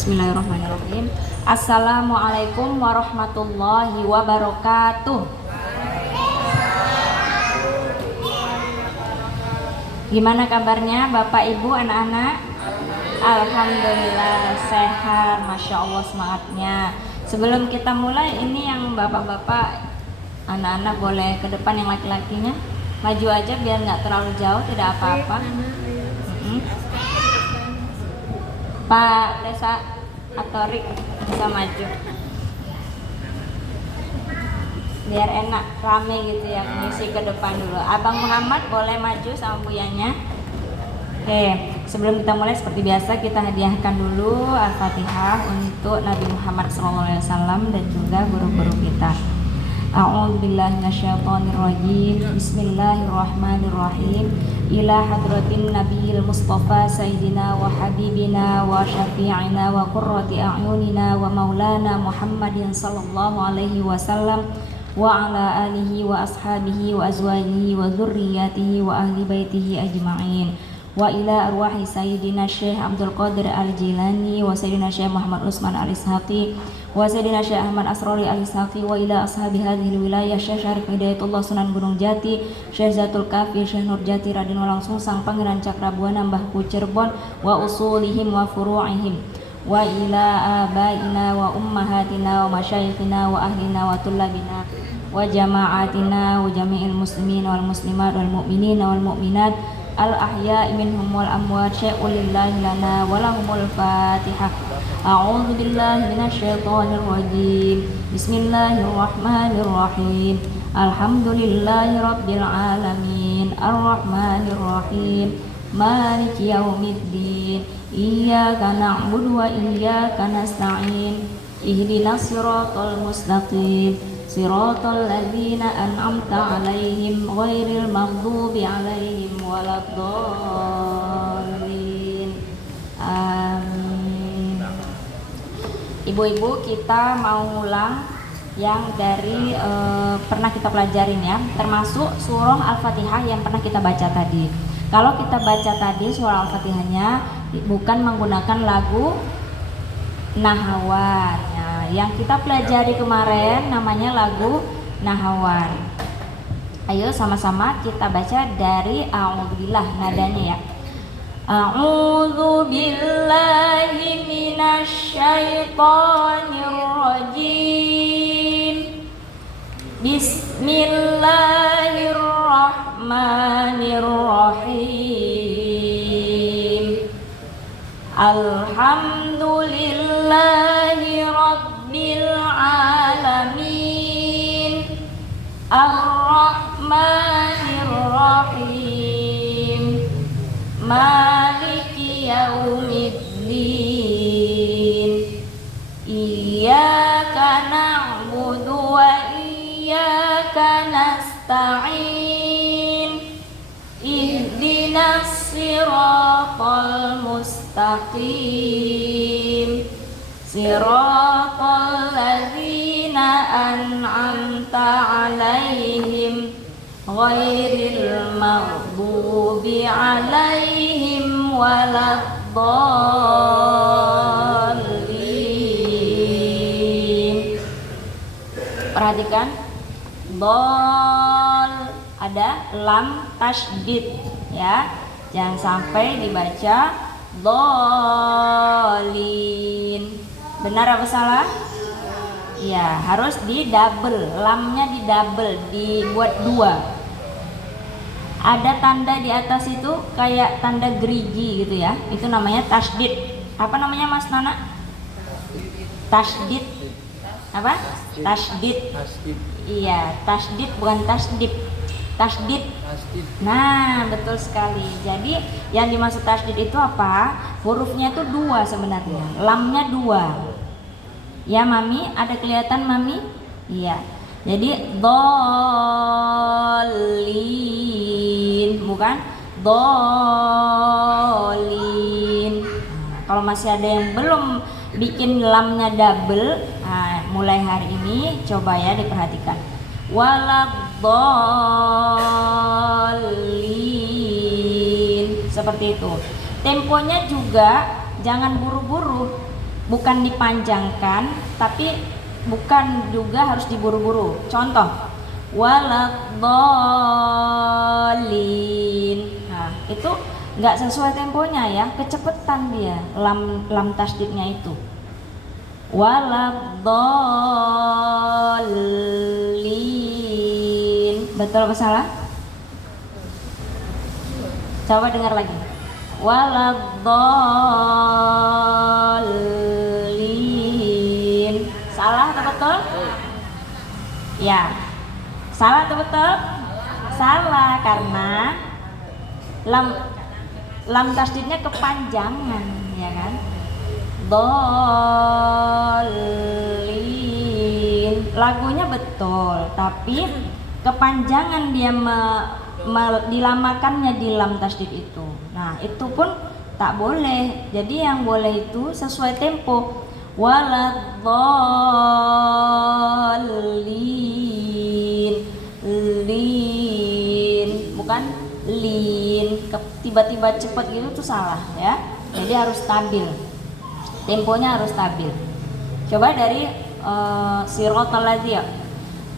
Bismillahirrahmanirrahim. Assalamualaikum warahmatullahi wabarakatuh. Gimana kabarnya Bapak Ibu anak-anak? Alhamdulillah sehat, Masya Allah semangatnya. Sebelum kita mulai, ini yang bapak-bapak, anak-anak boleh ke depan, yang laki-lakinya maju aja biar nggak terlalu jauh, tidak apa-apa. Pak Desa atau Rik bisa maju biar enak, rame gitu ya, ngisi ke depan dulu. Abang Muhammad boleh maju sama buyanya. Oke, sebelum kita mulai seperti biasa kita hadiahkan dulu Al-Fatihah untuk Nabi Muhammad SAW dan juga guru-guru kita. A'udzubillahi minasyaitonirrajim. Bismillahirrahmanirrahim. Ila hadratin Nabiyil Mustafa Sayyidina wa Habibina wa Syafi'ina wa Qurrati a'yunina wa Maulana Muhammadin sallallahu alaihi wasallam wa ala alihi wa ashabihi wa azwajihi wa dzurriyyatihi wa ahli baitihi ajma'in. Wa ila arwahi Sayyidina Syekh Abdul Qadir Al-Jilani wa Sayyidina Syekh Muhammad Utsman Al-Ishaqi wa Sayyidina Syekh Ahmad Asrori Al-Ishaqi wa ila ashabi hadhil wilayah Syekh Syarif Hidayatullah Sunan Gunung Jati, Syekh Zatul Kafi, Syekh Nur Jati Raden Walang Sungsang Pangeran Cakrabuana Mbah Ku Cirebon wa usulihim wa furu'ihim wa ila abaina wa ummahatina wa masyayikhina wa ahlina wa tullabina wa jama'atina wa jami'il muslimin wal muslimat wal mu'minina wal mu'minat al-ahya'i minhum wal amwat syai'ulillahi lana walahumul fatihah. A'udzu billahi minasyaitonir rajim. Bismillahirrahmanirrahim. Alhamdulillahi rabbil alamin. Arrahmanir rahim. Maliki yaumiddin. Iyyaka na'budu wa iyyaka nasta'in. Ihdinas siratal mustaqim. Siratal ladzina an'amta 'alaihim ghairil maghdubi 'alaihim waladdallin. Amin. Ibu-ibu, kita mau ngulang yang dari pernah kita pelajarin ya, termasuk surah Al-Fatihah yang pernah kita baca tadi. Kalau kita baca tadi surah Al-Fatihahnya bukan menggunakan lagu Nahawar. Yang kita pelajari kemarin namanya lagu Nahawar. Ayo sama-sama kita baca dari A'udzubillah nadanya ya. A'udzubillahi minasyaitonir rajim. Bismillahirrahmanirrahim. Alhamdulillahi rabbil alamin. Ar-Rahmanir Rahim. Maliki yaumiddin. Iyyaka na'budu wa iyyaka nasta'in. Ihdinas siratal mustaqim. Siratal ladzina an'amta 'alaihim ghairil maghdubi 'alaihim waladdallin. Perhatikan, dol ada lam tasydid ya. Jangan sampai dibaca dolin. Benar apa salah? Ya, harus di double, lamnya di double, dibuat dua. Ada tanda di atas itu kayak tanda gerigi gitu ya. Itu namanya tasydid. Apa namanya Mas Nana? Tasydid. Apa? Tasydid. Iya, tasydid bukan tasdid. Tasydid. Nah, betul sekali. Jadi yang dimaksud tasydid itu apa? Hurufnya itu dua sebenarnya. Lamnya dua. Ya Mami, ada kelihatan Mami? Iya. Jadi dolin, bukan dolin. Kalau masih ada yang belum bikin lamnya double, nah, mulai hari ini coba ya diperhatikan. Waladdallin, seperti itu. Temponya juga jangan buru-buru. bukan dipanjangkan, tapi bukan juga harus diburu-buru. Contoh, waladhdallin. Nah, itu nggak sesuai temponya ya, kecepatan dia lam tasdidnya itu. Waladhdallin. Betul apa salah? Coba dengar lagi. Waladhdallin. Salah atau betul? Ya. Salah atau betul? Salah, karena lam tasdidnya kepanjangan, ya kan? Dolin. Lagunya betul, tapi kepanjangan dia dilamakannya di lam tasdid itu. Nah, itu pun tak boleh. Jadi yang boleh itu sesuai tempo. Waladhdallin. Lin, bukan lin. Tiba-tiba cepat gitu tuh salah ya. Jadi harus stabil. Temponya harus stabil. Coba dari siratal ladzina.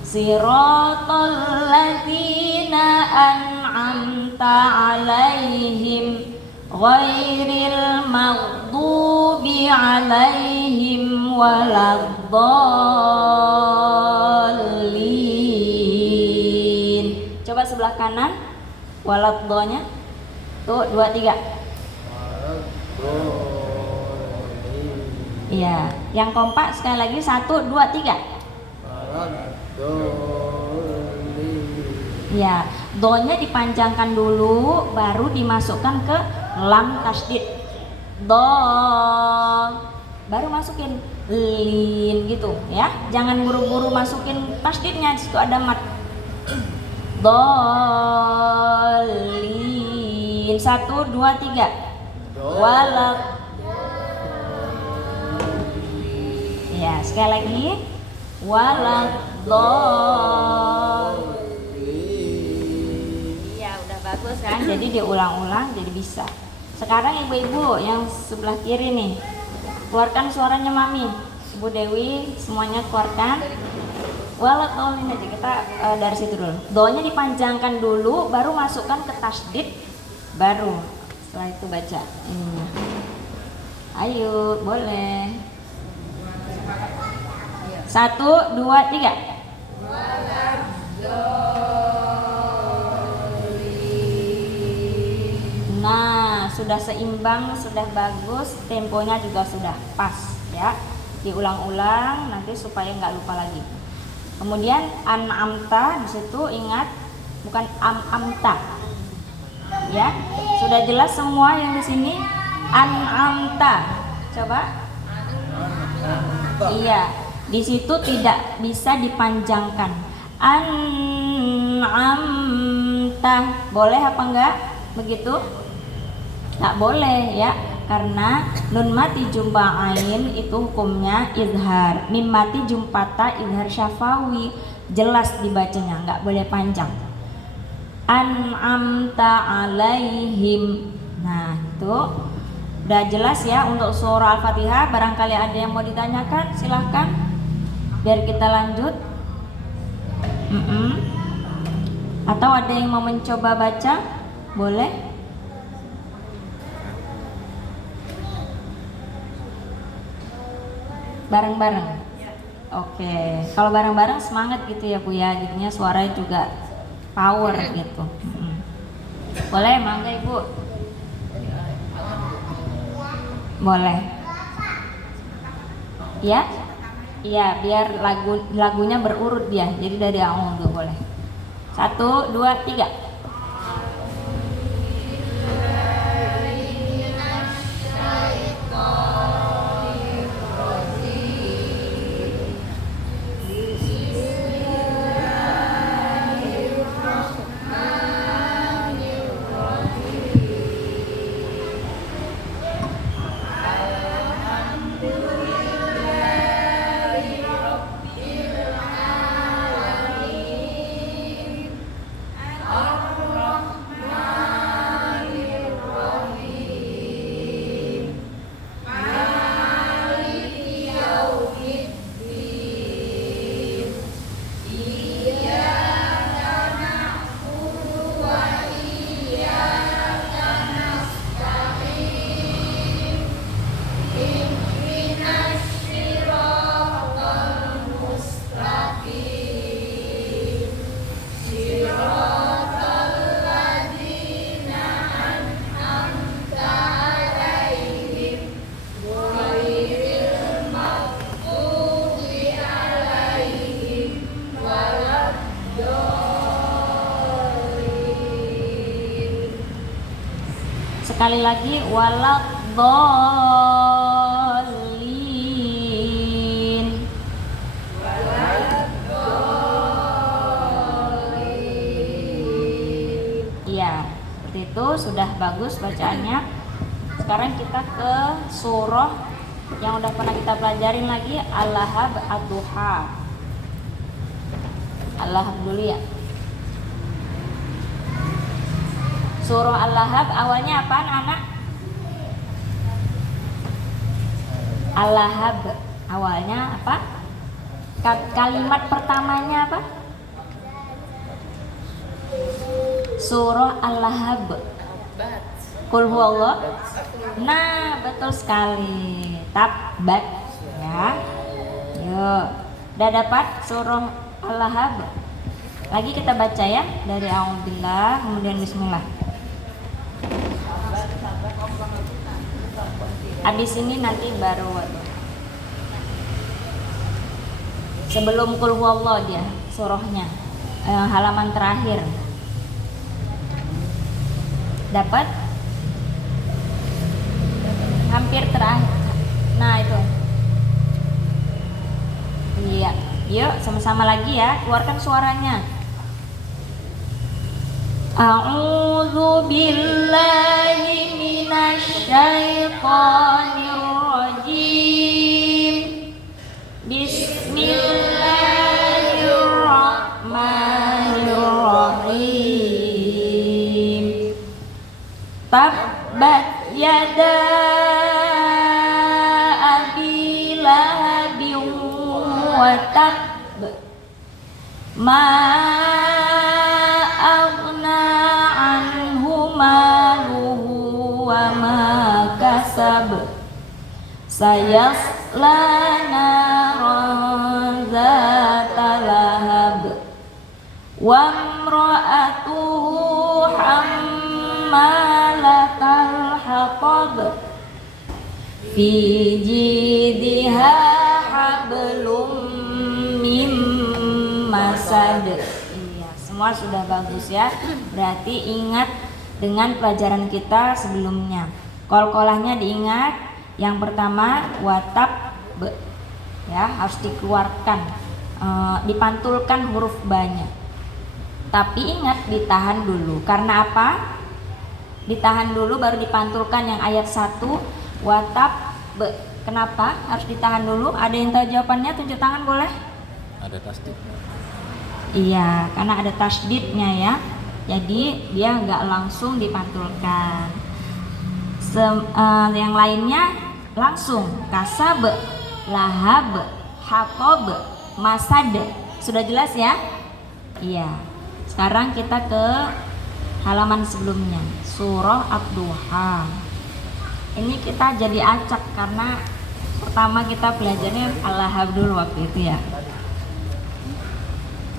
Siratal ladzina an'amta 'alaihim ghairil maghdubi 'alaihim waladdallin. Coba sebelah kanan, waladdonya. Tuh, 2, 3. Iya, yang kompak sekali lagi 1, 2, 3. Ya, do-nya dipanjangkan dulu, baru dimasukkan ke lam tasdid. Do, baru masukin lin gitu ya. Jangan buru-buru masukin tasdidnya, situ ada mat. Dolin. 1, 2, 3. Walad. Ya, sekali lagi. Waladhdallin. Iya, udah bagus kan? Jadi diulang-ulang jadi bisa. Sekarang ibu-ibu yang sebelah kiri nih, keluarkan suaranya mami. Ibu Dewi semuanya keluarkan. Waladhdallin aja, kita dari situ dulu. Do-nya dipanjangkan dulu, baru masukkan ke tasdid, baru setelah itu baca. Ayo, boleh. 1, 2, 3. Nah, sudah seimbang, sudah bagus, temponya juga sudah pas ya. Diulang-ulang nanti supaya nggak lupa lagi. Kemudian an'amta, di situ ingat bukan amta. Ya, sudah jelas semua yang di sini. An'amta. Coba. Iya. Di situ tidak bisa dipanjangkan. An'amta. Boleh apa enggak? Begitu? Tak boleh ya, karena nun mati jumpa ain itu hukumnya izhar. Mim mati jumpa ta izhar syafawi. Jelas dibacanya, enggak boleh panjang. An'amta alaihim. Nah, itu udah jelas ya untuk surah Al-Fatihah. Barangkali ada yang mau ditanyakan, silahkan. Biar kita lanjut. Atau ada yang mau mencoba baca? Boleh? Bareng-bareng? Oke. Kalau bareng-bareng semangat gitu ya Bu ya. Jadinya suaranya juga power gitu. Boleh, mangga Ibu? Boleh. Ya? Iya, biar lagunya berurut dia. Jadi dari awal dulu boleh. 1, 2, 3. Sekali lagi, waladhdallin. Iya, seperti itu sudah bagus bacaannya. Sekarang kita ke surah yang udah pernah kita pelajarin lagi, Al-Lahab, Ad-Duha. Al-Lahab dulu ya. Surah Al-Lahab awalnya apaan anak? Al-Lahab awalnya apa? Kalimat pertamanya apa? Surah Al-Lahab. Qul huwallah. Nah, betul sekali. Tabbat ya. Yuk. Udah dapat surah Al-Lahab? Lagi kita baca ya dari A'udzubillah kemudian bismillah. Habis ini nanti baru sebelum Qul huwallah dia surahnya halaman terakhir. Dapat? Hampir terakhir. Nah itu. Iya. Yuk sama-sama lagi ya. Keluarkan suaranya. A'udzu billahi minasy syaithanir rajim. Bismillahirrahmanirrahim. Tabbat yada abi lahabin wa tab ma aghna anhu maluhu wa ma kasab sayasla naran zata lahab wa imra'atuhu hammalatal hatab fi jidha hablum mim masad. Iya, semua sudah bagus ya. Berarti ingat dengan pelajaran kita sebelumnya. Kol-kolahnya diingat. Yang pertama watab ya, harus dikeluarkan, dipantulkan huruf banyak. Tapi ingat ditahan dulu. Karena apa? Ditahan dulu baru dipantulkan yang ayat 1 watab. Kenapa harus ditahan dulu? Ada yang tahu jawabannya? Tunjuk tangan boleh? Ada tasdid. Iya, karena ada tasdidnya ya. Jadi dia nggak langsung dipantulkan. Yang lainnya langsung. Kasab, lahab, hatob, masad. Sudah jelas ya? Iya. Sekarang kita ke halaman sebelumnya. Surah Ad-Duha. Ini kita jadi acak karena pertama kita belajarnya Al-Lahab dulu waktu itu ya.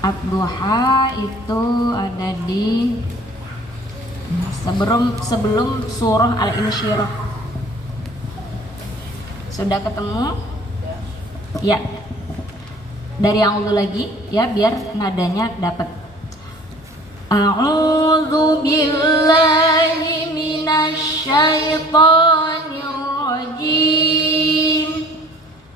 Ad-Duha itu ada di sebelum surah Al-Insyirah. Sudah ketemu? Ya. Dari yang dulu lagi ya biar nadanya dapat. A'udzu billahi minasy syaithanir rajim.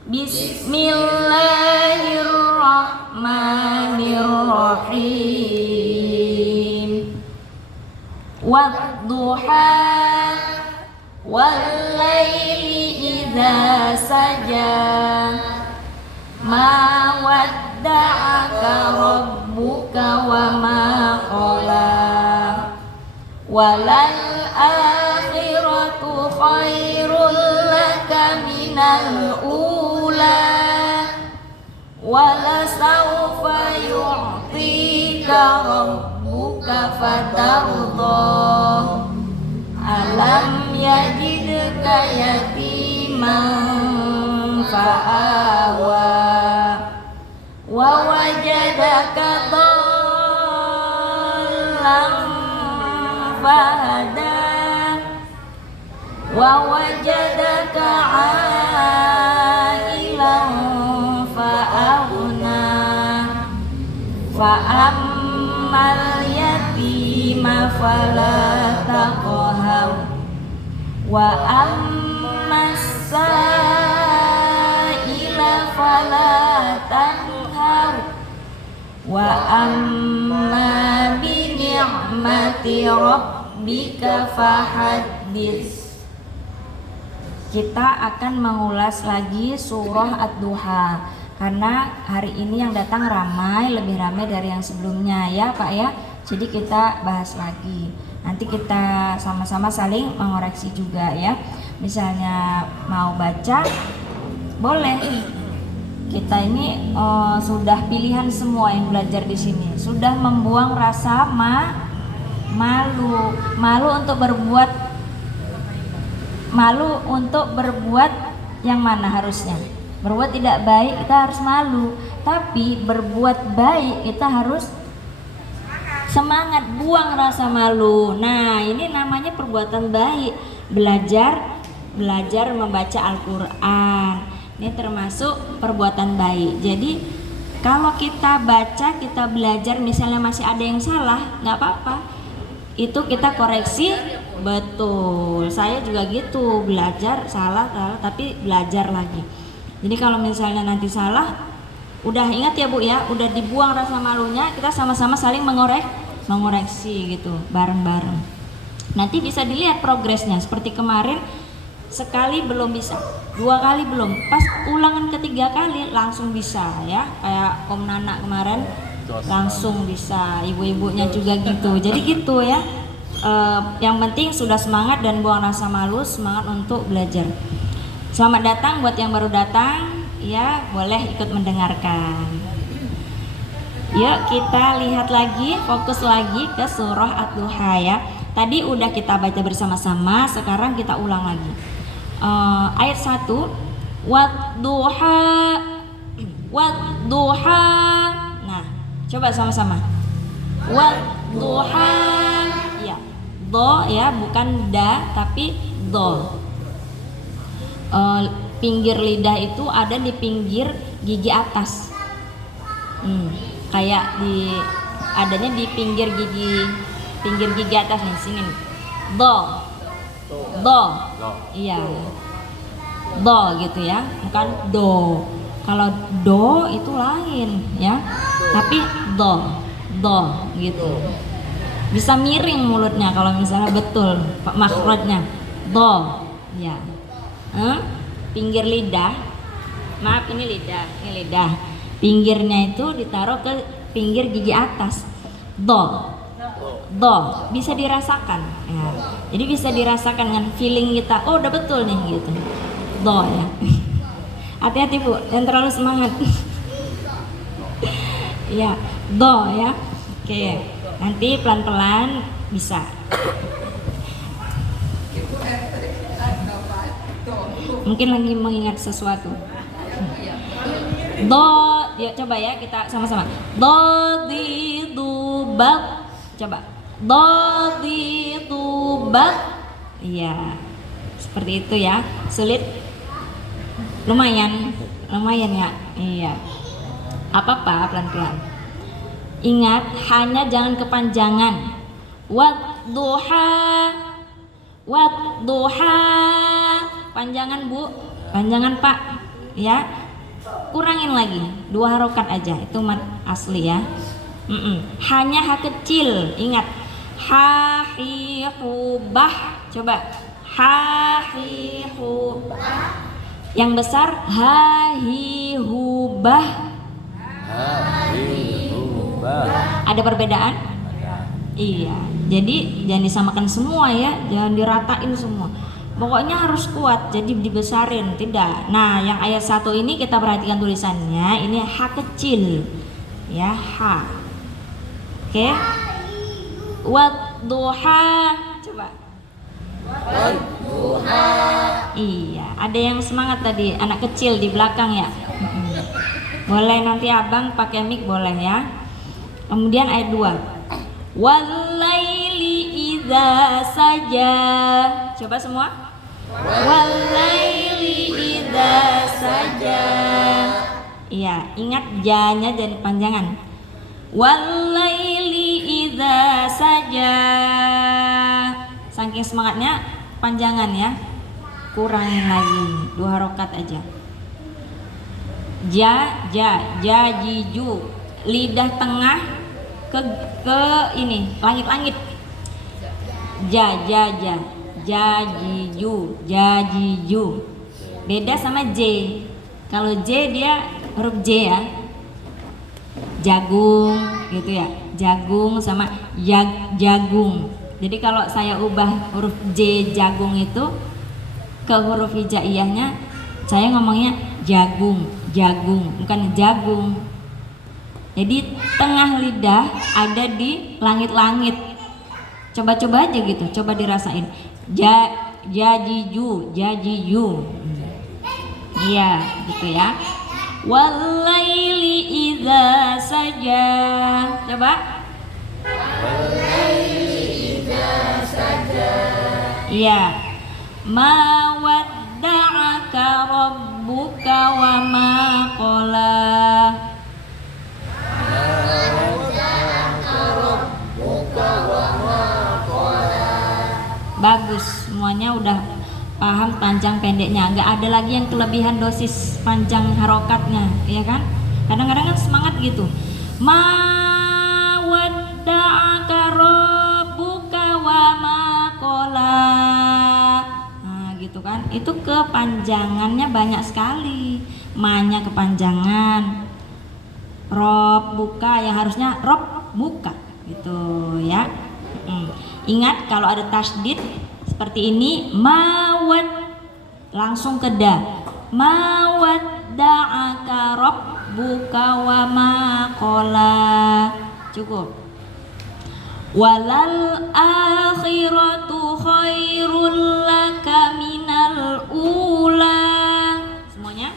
Bismillahirrahmanirrahim. Wadduha wallaili idza saja ma wadda'aka rabbuka wa ma qala walal akhiratu khairul laka minal ula wala sawfa yu'tika rabbuka fatardah alam yajidka yatiman fa'awa wa wajadaka dhallan fahada wa wajadaka ailan fa'aghna fa'ammal yatima fala taqhar Wa ammas sa'ila fala tanhar. Wa amma bi ni'mati rabbika fahaddits. Kita akan mengulas lagi surah Ad-Duha karena hari ini yang datang ramai, lebih ramai dari yang sebelumnya ya Pak ya. Jadi kita bahas lagi. Nanti kita sama-sama saling mengoreksi juga ya. Misalnya mau baca boleh. Kita ini sudah pilihan semua yang belajar di sini. Sudah membuang rasa malu untuk berbuat yang mana harusnya? Berbuat tidak baik kita harus malu, tapi berbuat baik kita harus semangat, buang rasa malu. Nah, ini namanya perbuatan baik. Belajar membaca Al-Qur'an. Ini termasuk perbuatan baik. Jadi kalau kita baca, kita belajar, misalnya masih ada yang salah, nggak apa-apa. Itu kita koreksi. Betul, saya juga gitu, belajar salah tapi belajar lagi. Jadi kalau misalnya nanti salah, udah ingat ya Bu ya, udah dibuang rasa malunya, kita sama-sama saling mengoreksi gitu, bareng-bareng. Nanti bisa dilihat progresnya, seperti kemarin sekali belum bisa, 2 kali belum, pas ulangan ketiga kali langsung bisa ya, kayak Om Nana kemarin langsung bisa, ibu-ibunya juga gitu. Jadi gitu ya. Yang penting sudah semangat dan buang rasa malu, semangat untuk belajar. Selamat datang buat yang baru datang ya, boleh ikut mendengarkan. Yuk kita lihat lagi, fokus lagi ke surah Ad-Duha ya. Tadi udah kita baca bersama-sama, sekarang kita ulang lagi. Ayat 1, Wad-duha. Wad-duha. Nah, coba sama-sama. Wad-duha. Do ya, bukan da tapi do. Pinggir lidah itu ada di pinggir gigi atas. Kayak adanya di pinggir gigi atas nih, sini nih. Do. Iya. Do gitu ya, bukan do. Kalau do itu lain ya. Tapi do gitu. Bisa miring mulutnya kalau misalnya betul makhrajnya do ya. Pinggir lidah, maaf ini lidah, pinggirnya itu ditaruh ke pinggir gigi atas. Do bisa dirasakan ya. Jadi bisa dirasakan dengan feeling kita, oh udah betul nih gitu. Do ya. Hati-hati Bu, jangan terlalu semangat. Ya, do ya. Oke. Nanti pelan-pelan bisa. Mungkin lagi mengingat sesuatu. Do, ya coba ya kita sama-sama. Do di du ba. Coba. Do di du ba. Iya. Seperti itu ya. Sulit. Lumayan ya. Iya. Apa-apa pelan-pelan. Ingat, hanya jangan kepanjangan. Wad-duha. Panjangan Bu, panjangan Pak. Ya, kurangin lagi, 2 harokat aja. Itu mat asli ya. Hanya ha kecil. Ingat, ha hi hu bah. Coba, ha hi hu. Yang besar ha hi hu bah. Ada perbedaan? Iya. Jadi jangan disamakan semua ya, jangan diratain semua. Pokoknya harus kuat, jadi dibesarin, tidak. Nah, yang ayat 1 ini kita perhatikan tulisannya, ini H kecil. Ya, H. Oke. Wadduha. Coba. Wadduha. Iya, ada yang semangat tadi, anak kecil di belakang ya. Boleh nanti abang pakai mic boleh ya. Kemudian ayat 2. Walaili idza saja. Coba semua. Walaili idza saja. Iya, ingat janya dan panjangan. Walaili idza saja. Saking semangatnya panjangan ya. Kurangin lagi 2 harokat aja. Jajiju. Lidah tengah ke ini langit-langit. Jajiju. Beda sama J. Kalau J dia huruf J ya. Jagung gitu ya. Jagung sama jagung. Jadi kalau saya ubah huruf J jagung itu ke huruf hijaiyahnya, saya ngomongnya jagung, bukan jagung. Jadi tengah lidah ada di langit-langit. Coba-coba aja gitu, coba dirasain. Jajiju. Iya, gitu ya. Walaili idza saja. Coba. Walaili idza saja. Iya. Ma wadda'aka rabbuka wa ma qala. Bagus, semuanya udah paham panjang pendeknya. Nggak ada lagi yang kelebihan dosis panjang harokatnya, ya kan? Kadang-kadang kan semangat gitu. Ma wadda'aka rabbuka wa ma qala. Nah, gitu kan? Itu kepanjangannya banyak sekali. Ma-nya kepanjangan. Rabbuka yang harusnya rob muka gitu ya. Ingat kalau ada tasydid seperti ini, mawad langsung ke da. Mawadda'aka rabbuka wa ma qala. Cukup. Walal akhiratu khairul laka minal ula. Semuanya?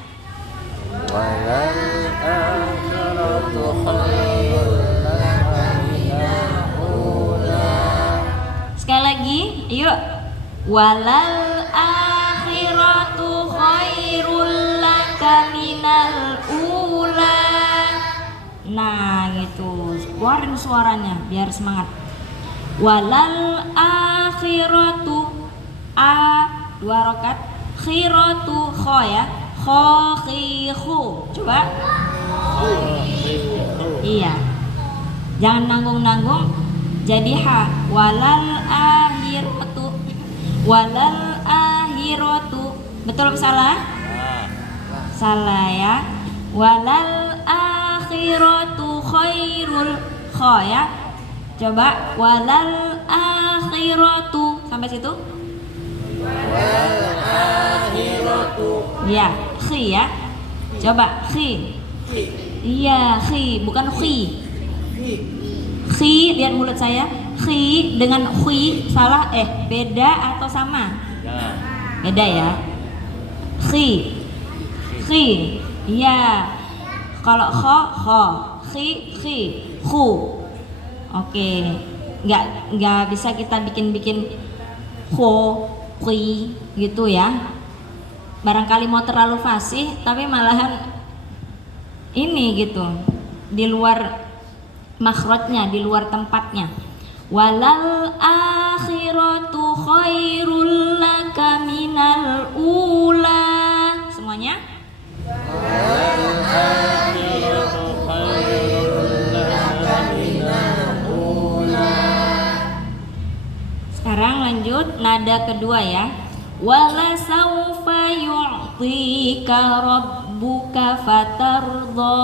Walal akhiratu khairul laka minal ula. Sekali lagi, yuk. Walal akhiratu khairul laka minal ula. Nah, gitu. Keluarin suaranya biar semangat. Walal akhiratu a 2 rokat, khiratu kho ya. Kho khihu. Coba. Iya. Jangan nanggung-nanggung. Jadi ha. Walal akhiratu. Walal akhiratu. Betul apa salah? Salah ya. Walal akhiratu khairul kho ya. Coba walal akhiratu sampai situ. Walal akhiratu. Ya, khi ya. Coba khi. Iya, khi bukan khi. Khi, lihat mulut saya. Khi dengan khi salah beda atau sama? Beda ya. Khi. Iya. Kalau kho, khi, khu. Oke. Nggak bisa kita bikin kho, khi gitu ya. Barangkali mau terlalu fasih tapi malahan ini gitu. Di luar makhrajnya, di luar tempatnya. Walal akhiratu khairul laka minal ula. Semuanya? Walal akhiratu khairul laka minal ula. Sekarang lanjut nada kedua ya. Wala saufa yu'tika rabbuka fatardha.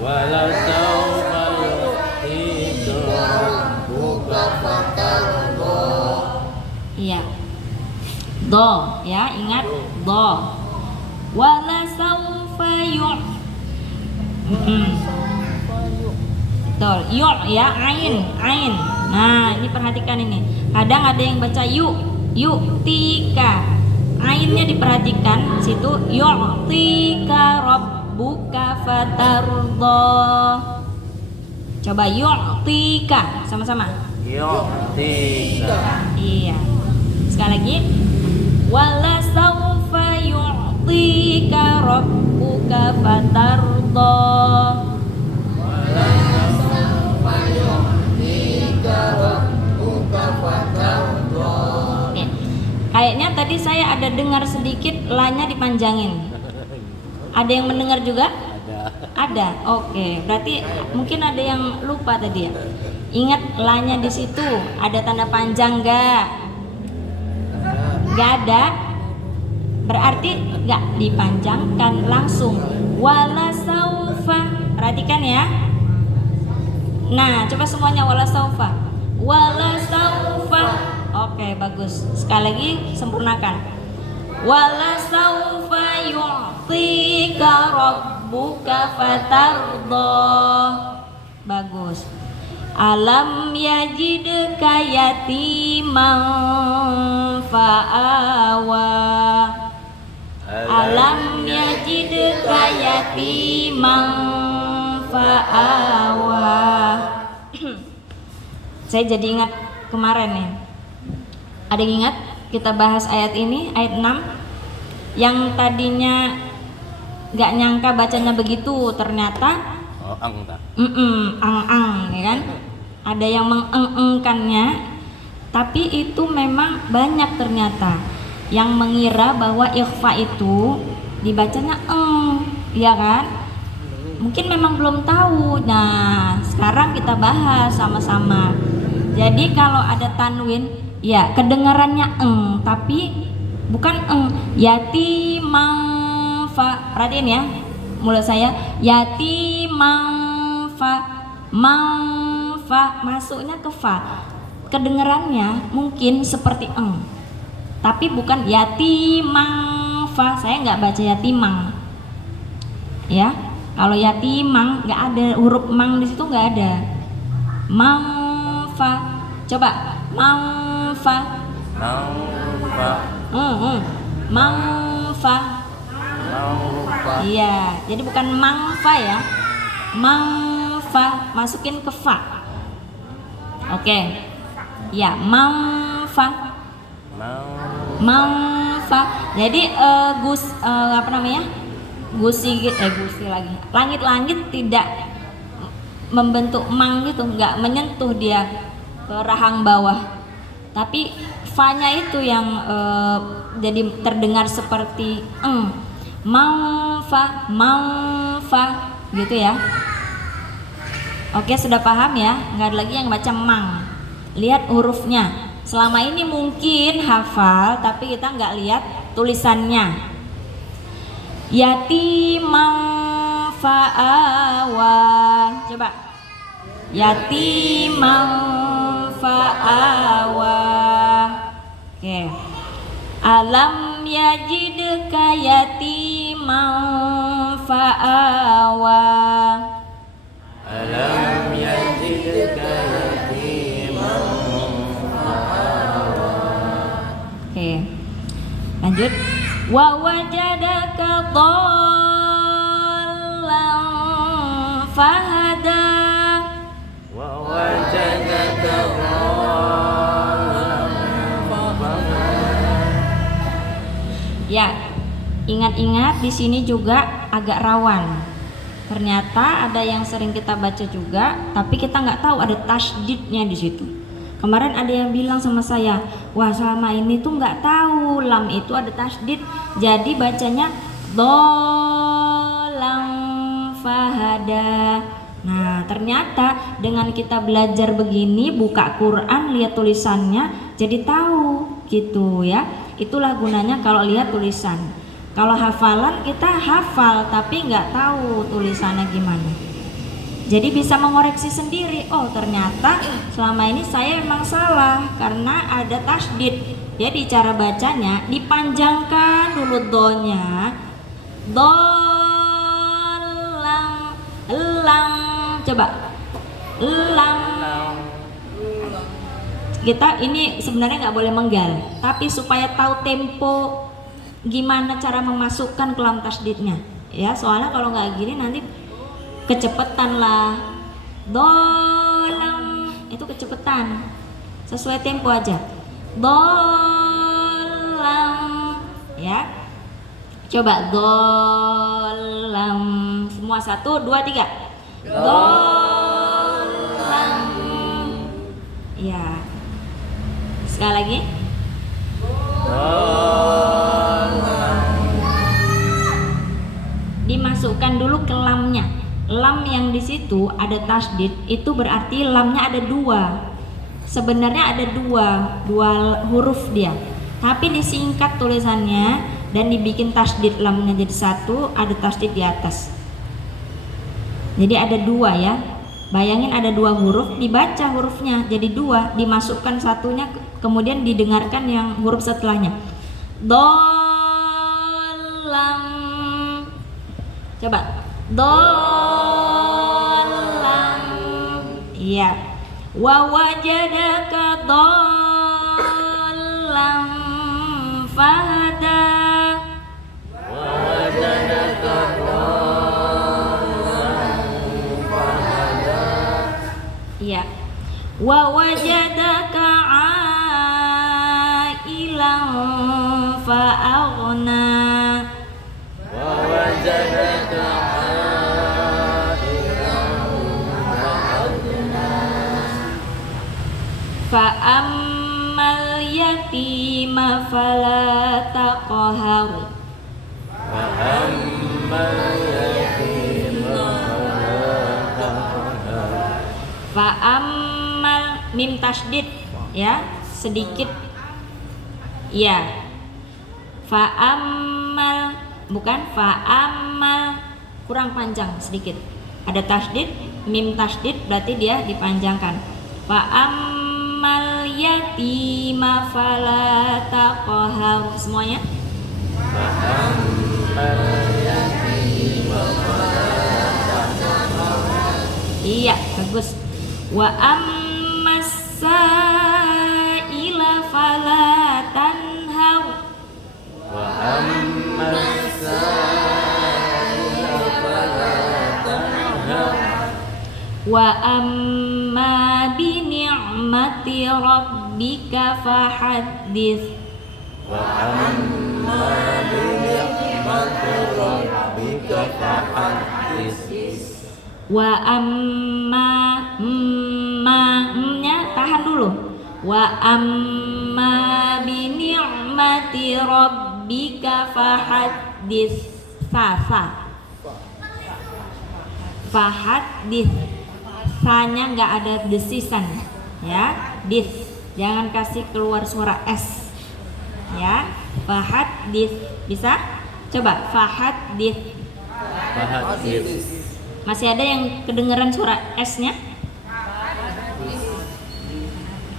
Wala saufa yu'tika rabbuka fatardha. Iya. Do ya, ingat do. Wala saufa Betul, yu ya, ain. Nah, ini perhatikan ini. Kadang ada yang baca yu'tika. Ainnya diperhatikan situ, yu'tika rabbuka fatardha. Coba yu'tika sama-sama. Yu'tika. Iya. Sekali lagi. Wala saufa yu'tika rabbuka fatardha. Wala saufa yu'tika rabbuka fatardha. Kayaknya tadi saya ada dengar sedikit lanya dipanjangin. Ada yang mendengar juga? Ada. Oke, berarti mungkin ada yang lupa tadi ya. Ingat lanya di situ ada tanda panjang nggak? Nggak ada. Berarti nggak dipanjangkan langsung. Wala saufa. Perhatikan ya. Nah, coba semuanya wala saufa. Wala saufa. Oke, bagus. Sekali lagi sempurnakan. Wala saufa yu'tika rabbuka fatardha. Bagus. Alam yajidka yatiman fa'awa. Alam yajidka yatiman fa'awa. Saya jadi ingat kemarin nih. Ada yang ingat kita bahas ayat ini, ayat 6 yang tadinya gak nyangka bacanya begitu, ternyata ang-ang ya kan? Ada yang mengeng-engkannya, tapi itu memang banyak ternyata yang mengira bahwa ikhfa itu dibacanya ya kan? Mungkin memang belum tahu. Nah, sekarang kita bahas sama-sama. Jadi kalau ada tanwin, ya kedengarannya tapi bukan yatimang fa. Perhatiin ya, mulut saya yatimang fa, masuknya ke fa. Kedengarannya mungkin seperti tapi bukan yatimang fa. Saya nggak baca yatimang ya. Kalau yatimang nggak ada huruf mang di situ, nggak ada. Mang fa. Coba mang fa. Mang fa. Iya, jadi bukan mang fa ya. Mang fa, masukin ke fa. Oke. Ya, mang fa. Mang fa. Jadi apa namanya? Gusi lagi. Langit-langit tidak membentuk mang gitu, nggak menyentuh dia ke rahang bawah. Tapi fa-nya itu yang jadi terdengar seperti mang fa gitu ya. Oke, sudah paham ya? Nggak ada lagi yang baca mang. Lihat hurufnya. Selama ini mungkin hafal, tapi kita nggak lihat tulisannya. Yatimang fa'awa. Coba. Yatimang fa'awa. Oke. Alam yajidka yatimang fa'awa. Alam yajidka yatimang fa'awa. Oke. Lanjut. Wa wajadaka dhallan fahada. Wa wajadaka dhallan fahada. Ya, ingat-ingat di sini juga agak rawan. Ternyata ada yang sering kita baca juga, tapi kita nggak tahu ada tasydidnya di situ. Kemarin ada yang bilang sama saya, wah selama ini tuh nggak tahu lam itu ada tasydid, jadi bacanya dholang fahada. Nah ternyata dengan kita belajar begini, buka Quran, lihat tulisannya, jadi tahu gitu ya. Itulah gunanya kalau lihat tulisan. Kalau hafalan kita hafal tapi nggak tahu tulisannya gimana. Jadi bisa mengoreksi sendiri. Oh ternyata selama ini saya memang salah karena ada tasydid. Jadi cara bacanya dipanjangkan dulu do-nya. Dolang, elang. Coba. Elang. Kita ini sebenarnya nggak boleh menggal, tapi supaya tahu tempo gimana cara memasukkan ke lam tasydidnya. Ya soalnya kalau nggak gini nanti kecepetan lah. Dolang itu kecepetan, sesuai tempo aja. Dolang ya. Coba dolang semua 1, 2, 3. Dolang. Ya. Sekali lagi. Dimasukkan dulu ke lamnya. Lam yang di situ ada tasdid, itu berarti lamnya ada dua. Sebenarnya ada dua huruf dia, tapi disingkat tulisannya dan dibikin tasdid, lamnya jadi satu, ada tasdid di atas. Jadi ada dua ya. Bayangin ada dua huruf, dibaca hurufnya jadi dua, dimasukkan satunya, kemudian didengarkan yang huruf setelahnya. Dolam. Coba. Dolam. Iya. Wa wajadaka dolam fahada. Wa wajadaka ya, wa wajadaka ailan fa'aghna. Wa wajadaka ailan fa'aghna. Fa'ammal yatima fala taqhar. Fa'ammal fa'ammal, mim tasdid ya, sedikit ya. Fa'ammal, bukan fa'ammal, kurang panjang sedikit. Ada tasdid, mim tasdid berarti dia dipanjangkan. Fa'ammal yatima fala taqhar. Semuanya. Fa'ammal yatima fala taqhar. Iya, bagus. Wa ammas sa'ila fala tanhar. Wa ammas sa'ila fala tanhar. Wa amma bi ni'mati rabbika fahaddits. Wa amma bi ni'mati rabbika fahaddits. Wa amma, nya tahan dulu. Wa amma bi ni'mati rabbika fahaddits. Fahaddits. Sa-nya enggak ada desisan ya. Dis. Jangan kasih keluar suara S. Ya. Fahaddits. Bisa? Coba fahaddits. Fahaddits. Masih ada yang kedengeran suara S-nya?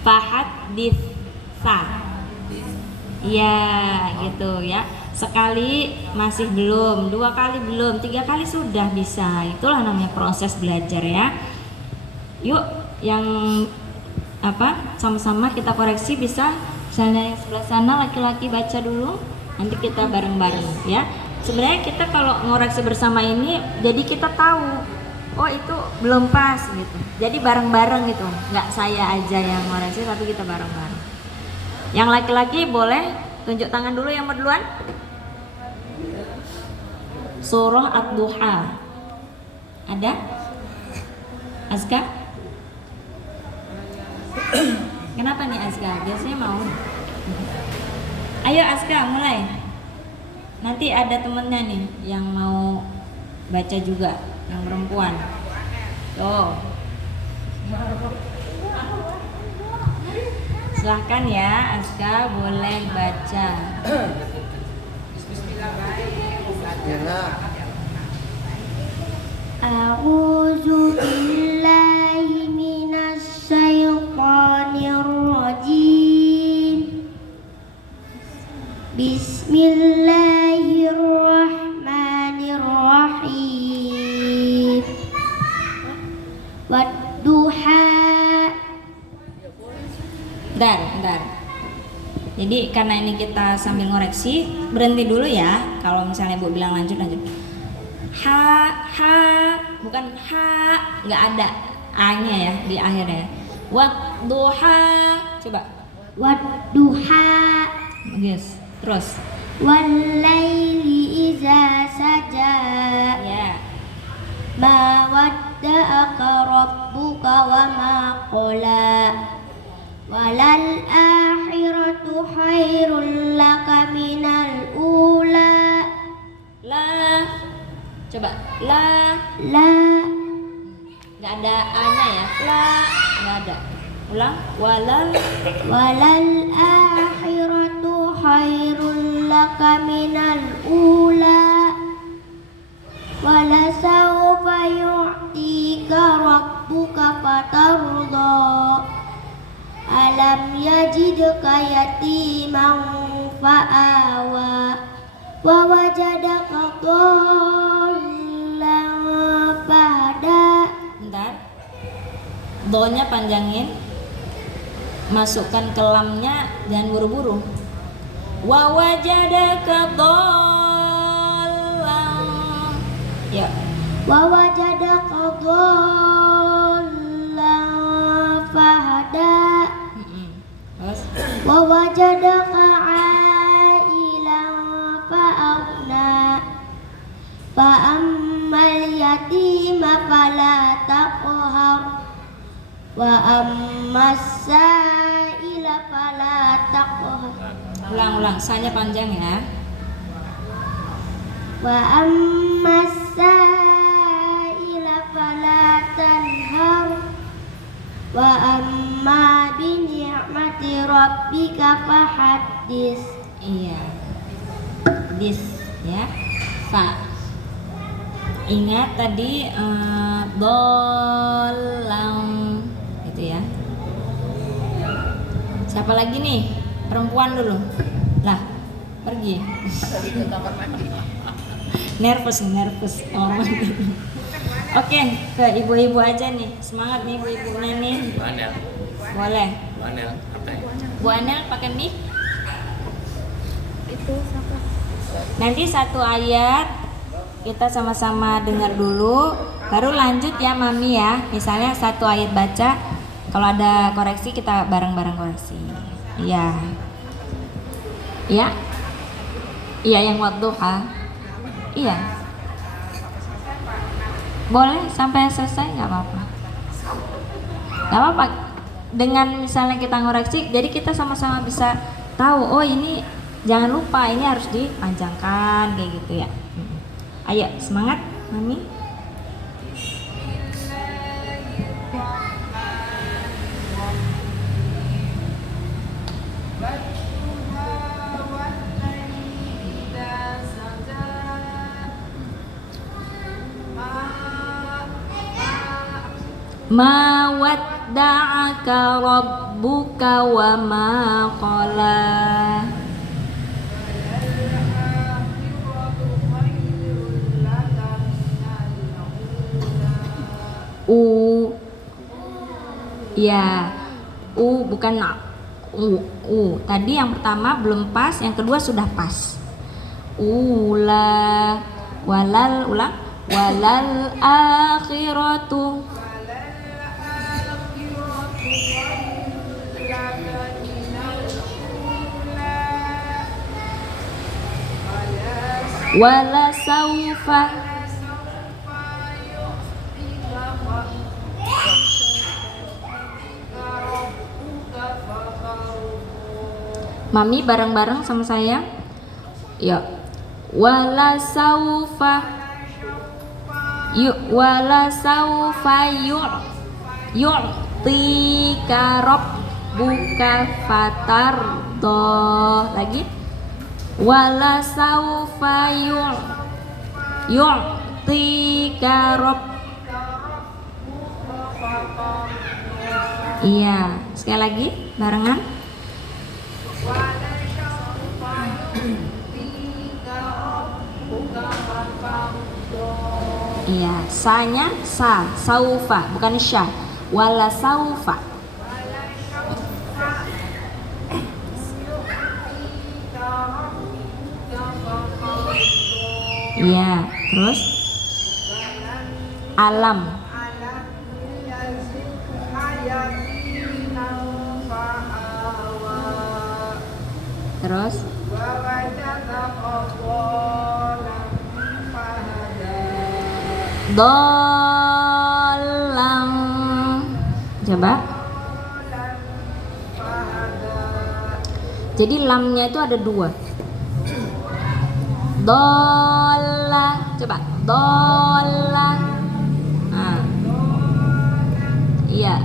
Fahaddits sa. Iya, gitu ya. Sekali masih belum, dua kali belum, tiga kali sudah bisa. Itulah namanya proses belajar ya. Yuk, yang sama-sama kita koreksi bisa. Misalnya yang sebelah sana laki-laki baca dulu, nanti kita bareng-bareng ya. Sebenarnya kita kalau ngoreksi bersama ini jadi kita tahu, oh itu belum pas gitu. Jadi bareng-bareng gitu, nggak saya aja yang ngoreksi tapi kita bareng-bareng. Yang laki-laki boleh tunjuk tangan dulu yang berduluan. Surah Ad-Duha. Ada? Azka? Kenapa nih Azka? Biasanya mau. Ayo Azka mulai. Nanti ada temennya nih yang mau baca juga, yang perempuan. Tuh. Silahkan ya, Azka boleh baca. A'udzu billahi minasy syaithanir rajim. Bismillahirrahmanirrahim. Wadduha. Bentar. Jadi karena ini kita sambil ngoreksi, berhenti dulu ya. Kalau misalnya Bu bilang lanjut. Ha, bukan ha, nggak ada a-nya ya di akhirnya. Wadduha, coba. Wadduha. Bagus. Terus. Wallaili iza saja. Ya. Ma wadda'aka rabbuka wa ma qala. Walal akhiratu khairul Coba la, la nggak ada a-nya ya. La, nggak ada. Ulang. walal akhiratu khairul laka minal ula wala sawfa yu'tika rabbuka fatarda alam yajidka yatiman fa'awa wa wajadaka dhallan fahada. Bentar. Do-nya panjangin. Masukkan ke lamnya, jangan buru-buru. Wa wajadaka dhallan. Ya. Wa wajadaka dhallan fahada Terus wa wajadaka ailan fa'aghna fa ammal yatima fala taqhar wa ammas sa'ila fala taqhar. ulang, sa-nya panjang ya. Wa ammas sa'ila fala tanhar wa amma bi ni'mati rabbika fahaddis. Iya. Dis ya. Fa. Ingat tadi dolang gitu ya. Siapa lagi nih? Perempuan dulu. Lah, pergi. nervous. Oh. Oke, ke ibu-ibu aja nih. Semangat nih ibu-ibunya nih. Bu Anel. Boleh. Bu Anel, apa ya? Bu Anel pakai mic. Itu siapa? Nanti satu ayat kita sama-sama dengar dulu, baru lanjut ya Mami ya. Misalnya satu ayat baca, kalau ada koreksi kita bareng-bareng koreksi. Iya. Iya. Iya yang wadduha. Iya. Boleh sampai selesai nggak apa-apa. Nggak apa-apa. Dengan misalnya kita ngoreksi, jadi kita sama-sama bisa tahu. Oh ini jangan lupa ini harus dipanjangkan kayak gitu ya. Ayo semangat, Mami. Ma wadda'aka rabbuka wa ma qala. Ya, bukan tadi yang pertama belum pas, yang kedua sudah pas. Ulang walal akhiratu wala saufa Mami bareng-bareng sama saya. Ya. Wala saufa yu'tika rabbuka fatardo. Lagi. Wala saufa yu'tika Iya, sekali lagi barengan. Iya, sa-nya saufa, bukan sya. Wala saufa. Iya, terus alam. Terus dolang. Coba. Jadi lamnya itu ada dua. Dola. Coba. Dolla. Nah. Iya.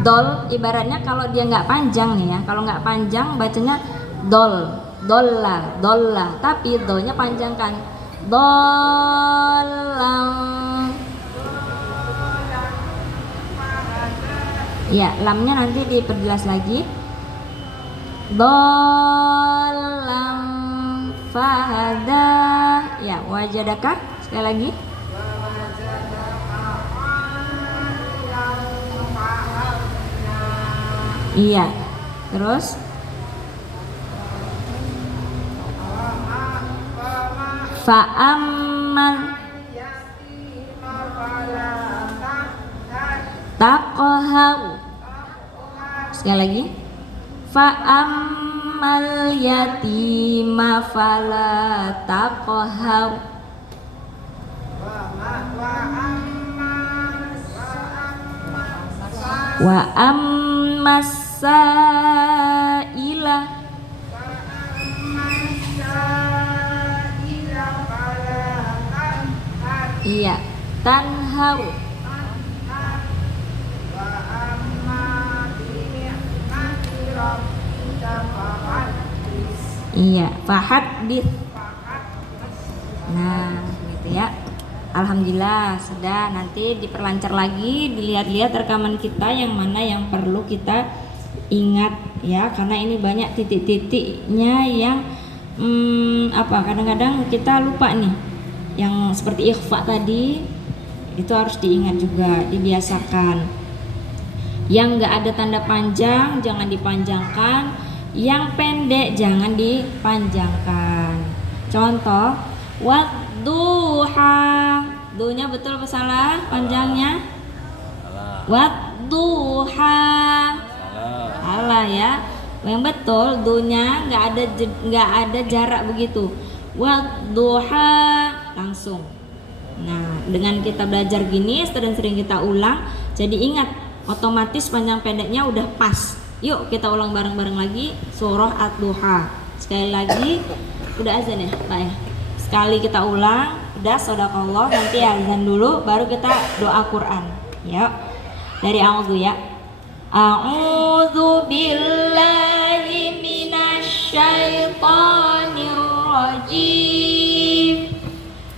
Dol ibaratnya kalau dia nggak panjang nih ya. Kalau nggak panjang bacanya dol, dolla, dolla. Tapi dolnya panjang kan. Dolang. Ya, lamnya nanti diperjelas lagi. Dolang fahada. Ya, wajadaka. Sekali lagi. Iya. Terus fa'ammal taqhar. Sekali lagi. Fa'ammal yatima fala taqhar. Wa ammas sa'ila. Iya, tanhar. Iya, fahaddits. Nah, gitu ya. Alhamdulillah sudah, nanti diperlancar lagi, dilihat-lihat rekaman kita yang mana yang perlu kita ingat ya, karena ini banyak titik-titiknya yang kadang-kadang kita lupa nih. Yang seperti ikhfa tadi itu harus diingat juga, dibiasakan. Yang enggak ada tanda panjang jangan dipanjangkan, yang pendek jangan dipanjangkan. Contoh, wadduha. Dunya betul apa salah panjangnya? Wadduha. Salah ya. Yang betul dunya enggak ada jarak begitu. Wadduha langsung. Nah, dengan kita belajar gini sering-sering kita ulang, jadi ingat, otomatis panjang pendeknya udah pas. Yuk kita ulang bareng-bareng lagi surah Ad-Duha. Sekali lagi, udah azan ya, Pak ya. Sekali kita ulang, udah shadaqallah, nanti azan dulu baru kita doa Quran. Yuk. Dari a'udzu ya. A'udzu billahi minasyaitonir rajim.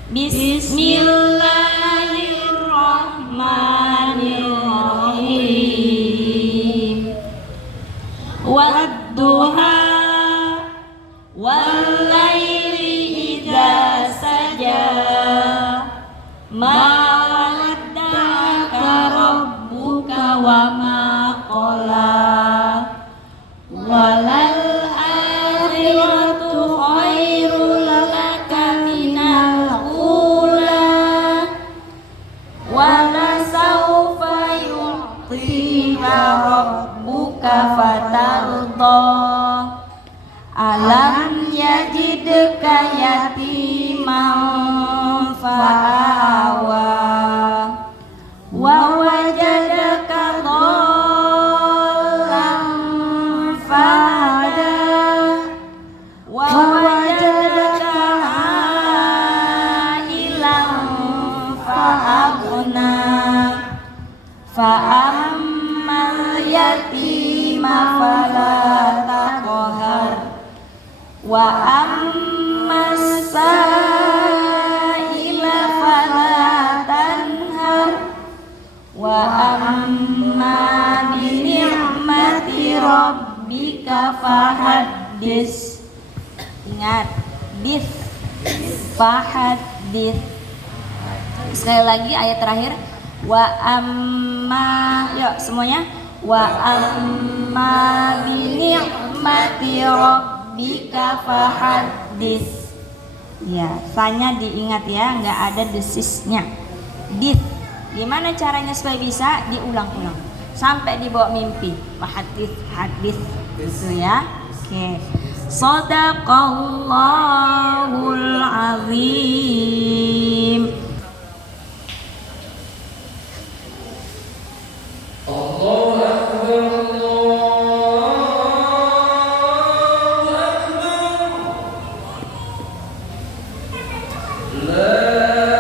Bismillahirrahmanirrahim. Wadduha wallaili idza saja ma wadda'aka rabbuka wa ma qala walal akhiratu khairul laka minal ula wala sawfa yu'tika rabbuka fatarda alam yajidka yatiman fa'awa wa wajadaka dhallan fahada wa wajadaka a'ilan fa'aghna fa'ammal yatima fala taqhar wa ammas sa'ila fala tanhar wa amma bi ni'mati rabbika fahaddits. Ingat, dis fahaddits. Sekali lagi ayat terakhir, wa amma, yuk semuanya, wa amma bi ni'mati rabbika fahaddits. Ya, sanya diingat ya, nggak ada desisnya. Dis. Gimana caranya supaya bisa? Diulang-ulang sampai dibawa mimpi. Fahaddits, hadis, gitu ya. Oke. Shadaqallahul azim. La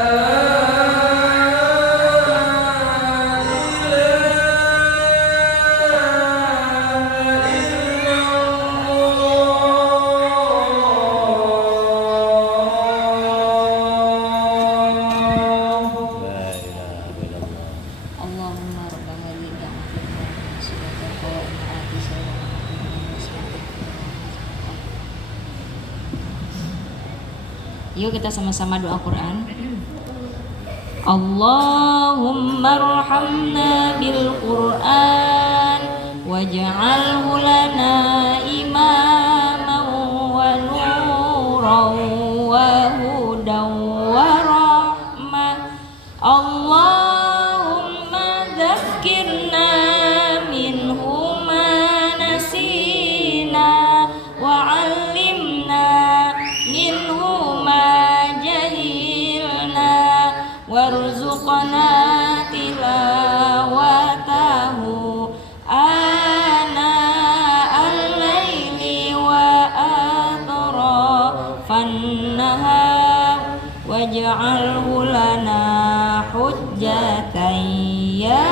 Yuk kita sama-sama doa Quran. Allahumma arhamna bil Quran waj'alhu lana imaman wa nuran wa hudan wa rahmah. Allahumma dzakkirna minhu ma nasina wa 'allimna minhu ma jahilna warzuqna tilawatahu ana al-laili wa atrafan nahar waj'alhu lana hujjatan ya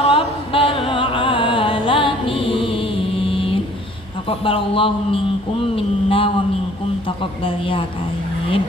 rabbal alamin. Taqabbalallahu minkum minna wa minkum taqabbal ya karim.